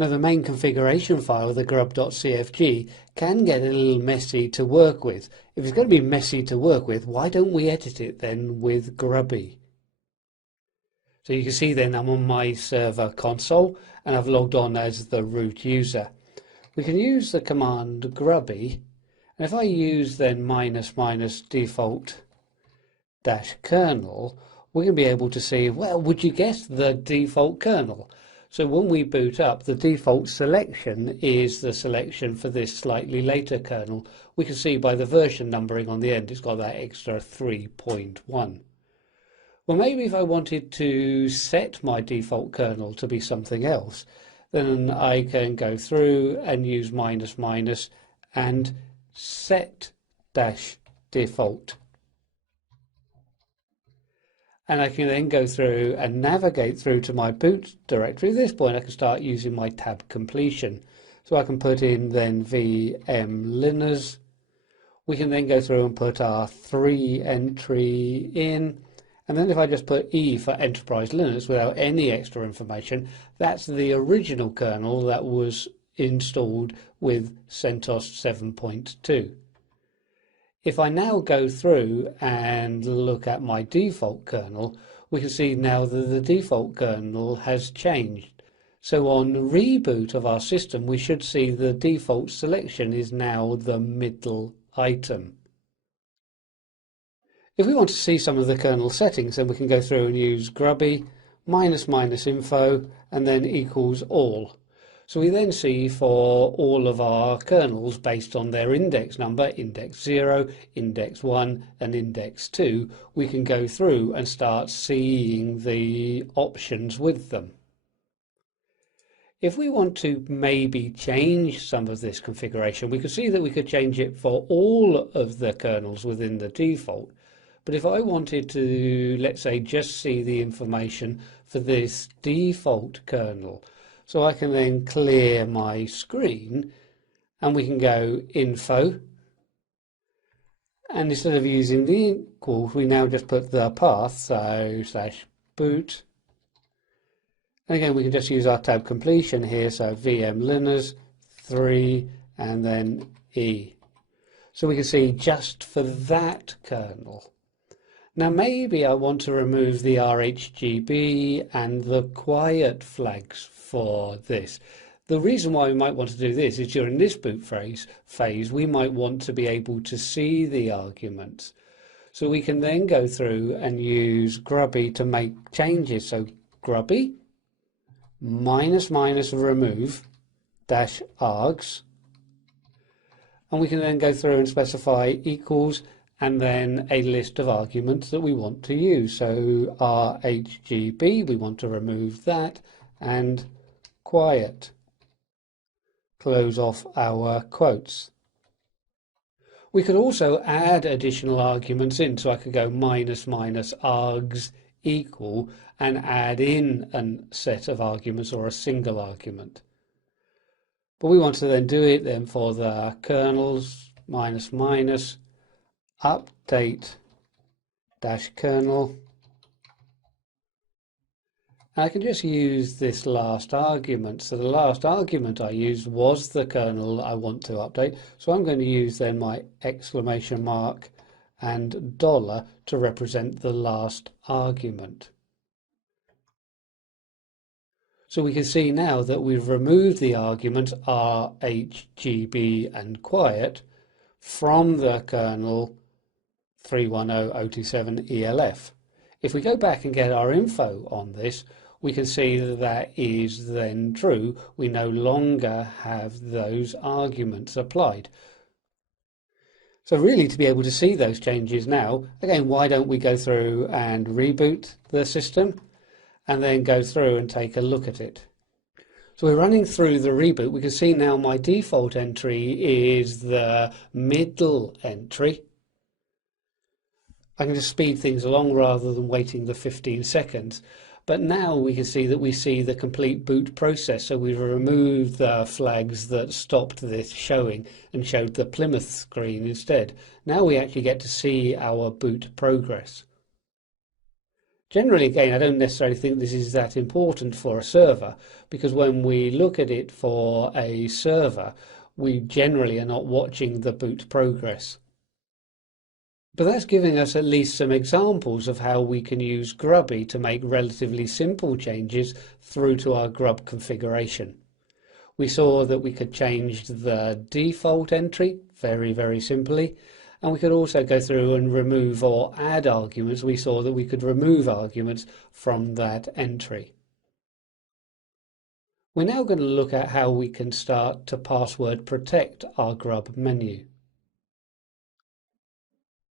Now the main configuration file, the grub.cfg, can get a little messy to work with. If it's going to be messy to work with, why don't we edit it then with grubby? So you can see then I'm on my server console and I've logged on as the root user. We can use the command grubby, and if I use then --default -kernel, we're going to be able to see, well, would you guess the default kernel? So when we boot up, the default selection is the selection for this slightly later kernel. We can see by the version numbering on the end, it's got that extra 3.1. Well, maybe if I wanted to set my default kernel to be something else, then I can go through and use --, and set -default. And I can then go through and navigate through to my boot directory. At this point I can start using my tab completion. So I can put in then vmliners. We can then go through and put our 3 entry in. And then if I just put E for Enterprise Linux without any extra information, that's the original kernel that was installed with CentOS 7.2. If I now go through and look at my default kernel, we can see now that the default kernel has changed. So on reboot of our system, we should see the default selection is now the middle item. If we want to see some of the kernel settings, then we can go through and use grubby --info and then equals all. So we then see for all of our kernels based on their index number, index 0, index 1 and index 2, we can go through and start seeing the options with them. If we want to maybe change some of this configuration, we could see that we could change it for all of the kernels within the default. But if I wanted to, let's say, just see the information for this default kernel, so I can then clear my screen and we can go info, and instead of using the equals, we now just put the path, so /boot, and again we can just use our tab completion here, so vmliners 3 and then E. So we can see just for that kernel. Now maybe I want to remove the RHGB and the quiet flags for this. The reason why we might want to do this is during this boot phase we might want to be able to see the arguments. So we can then go through and use grubby to make changes. So grubby --remove -args, and we can then go through and specify equals and then a list of arguments that we want to use. So RHGB, we want to remove that, and quiet. Close off our quotes. We could also add additional arguments in, so I could go --args equal and add in a set of arguments or a single argument. But we want to then do it then for the kernels --, update -kernel, and I can just use this last argument. So the last argument I used was the kernel I want to update, so I'm going to use then my exclamation mark and dollar to represent the last argument. So we can see now that we've removed the argument RHGB and quiet from the kernel 310.027 If we go back and get our info on this, we can see that that is then true. We no longer have those arguments applied. So really, to be able to see those changes now, again, why don't we go through and reboot the system and then go through and take a look at it. So we're running through the reboot. We can see now my default entry is the middle entry. I can just speed things along rather than waiting the 15 seconds. But now we can see that we see the complete boot process. So we've removed the flags that stopped this showing and showed the Plymouth screen instead. Now we actually get to see our boot progress. Generally, again, I don't necessarily think this is that important for a server, because when we look at it for a server, we generally are not watching the boot progress. But that's giving us at least some examples of how we can use grubby to make relatively simple changes through to our grub configuration. We saw that we could change the default entry very, very simply, and we could also go through and remove or add arguments. We saw that we could remove arguments from that entry. We're now going to look at how we can start to password protect our grub menu.